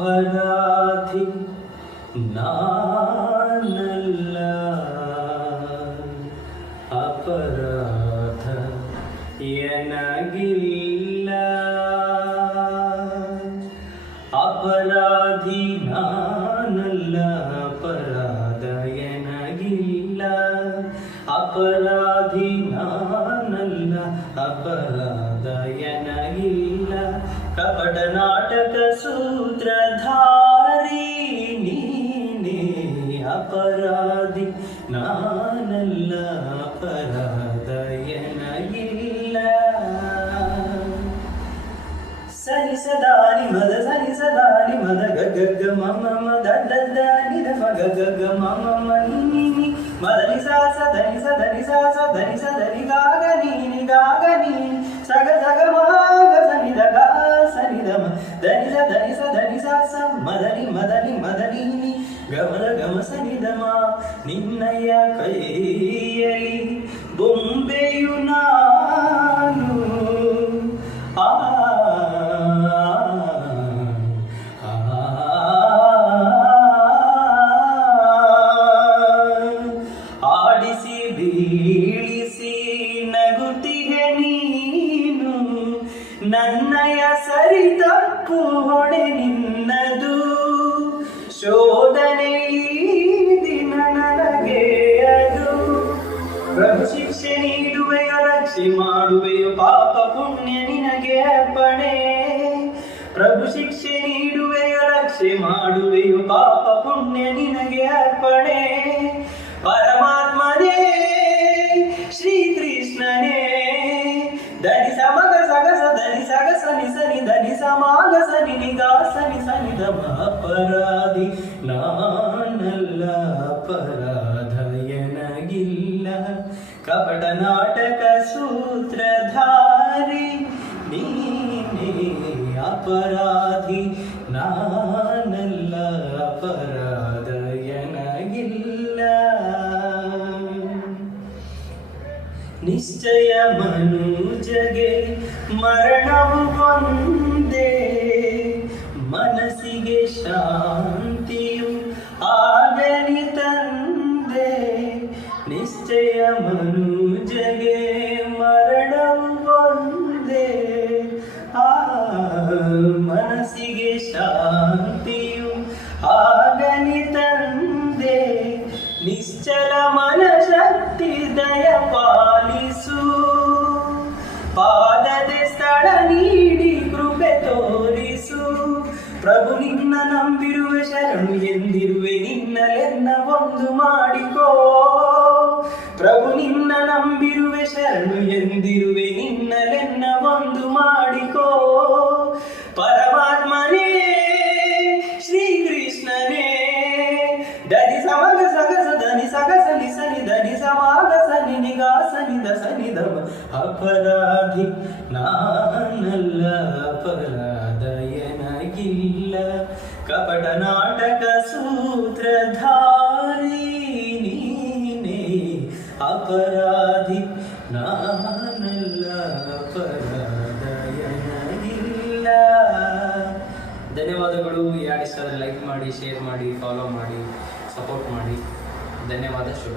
ಅಪರಾಧಿ ನಾನಲ್ಲ ಅಪರಾಧ ಎನಗಿಲ್ಲ ಅಪರಾಧಿ ನಾನಲ್ಲ ಅಪರಾಧ ಎನಗಿಲ್ಲ ಅಪರಾಧಿ ನಾನಲ್ಲ ಅಪರಾಧ ಎನಗಿಲ್ಲ ಕಪಟ ನಾಟಕ ಸೂತ್ರಧಾರಿ సదాని మద సని సదాని మద గగ గ మమ మద దని ద మగ గ గ మమ మని మదని సా సదని సదని సా సదని సదని గాగ నీని గాగ నీ సగ సగ మాగ సని ద గా సని ద మ దని స దని స దని సా స మదని మదని మదని గమల గమ సని ద మా నిన్నయ కైయలి ఆ ಆಡಿಸಿ ಬೀಳಿಸಿ ನಗುತ್ತಿಗೆ ನೀನು. ನನ್ನಯ ಸರಿ ತಪ್ಪು ಹೊಣೆ ನಿನ್ನದು. ಶೋಧನೆ ದಿನ ನನಗೆ ಅದು. ಪ್ರಭು ಶಿಕ್ಷೆ ನೀಡುವೆಯೋ, ರಕ್ಷೆ ಮಾಡುವೆಯೋ, ಪಾಪ ಪುಣ್ಯ ನಿನಗೆ ಅರ್ಪಣೆ. ಪ್ರಭು ಶಿಕ್ಷೆ ನೀಡುವೆಯೋ, ರಕ್ಷೆ ಮಾಡುವೆಯು, ಪಾಪ ಪುಣ್ಯ ನಿನಗೆ ಅರ್ಪಣೆ. ಪರಮಾತ್ಮನೇ, ಶ್ರೀಕೃಷ್ಣನೇ. ಧನಿ ಸಮಗ ಸಗಸ, ಧನಿ ಸಗಸ, ನಿಸನಿ ಸನಿ ಧನಿ ಸಮಾಗ, ಸನಿ ನಿಗಾ, ಸನಿ ಸನಿ ದಮ ನಾನಲ್ಲ ಅಪರಾಧ ಎನಗಿಲ್ಲ ಕಪಟ ನಾಟಕ ಸೂತ್ರಧಾರಿ, ನೀನೇ ಅಪರಾಧಿ. ನಾನಲ್ಲ ಅಪರಾಧ. ನಿಶ್ಚಯ ಮನುಜಗೆ ಮರಣವು ಒಂದೇ ಮನಸ್ಸಿಗೆ ಶಾಂತಿಯು ಪ್ರಭು ನಿನ್ನ ನಂಬಿರುವೆ ಶರಣು ಎಂದಿರುವೆ, ನಿನ್ನಲೆನ್ನ ಒಂದು ಮಾಡಿಕೋ. ಪ್ರಭು ನಿನ್ನ ನಂಬಿರುವೆ ಶರಣು ಎಂದಿರುವೆ, ನಿನ್ನಲೆನ್ನ ಒಂದು ಮಾಡಿಕೋ. ಪರಮಾತ್ಮನೇ, ಶ್ರೀಕೃಷ್ಣನೇ ದನಿ ಸಮಗ ಸಗಸ ಧನಿ ಸಗಸ ನಿ ಸನಿ ಧನಿ ಸಮಾಗ, ಸನಿ ನಿಗಾ ಸನಿ ದ ಸನಿ ದಮ ಅಪರಾಧಿ, ನಾನಲ್ಲ ಅಪರಾಧ ಎನಗಿಲ್ಲ ಕಪಟ ನಾಟಕ ಸೂತ್ರಧಾರಿ ನೀನೇ. ಅಪರಾಧಿ ನಾನಲ್ಲ ಅಪರಾಧ ಎನಗಿಲ್ಲ ಧನ್ಯವಾದಗಳು ಯಾರು ಇಷ್ಟ ಲೈಕ್ ಮಾಡಿ, ಶೇರ್ ಮಾಡಿ ಫಾಲೋ ಮಾಡಿ ಸಪೋರ್ಟ್ ಮಾಡಿ. ಧನ್ಯವಾದ, ಶುಭ.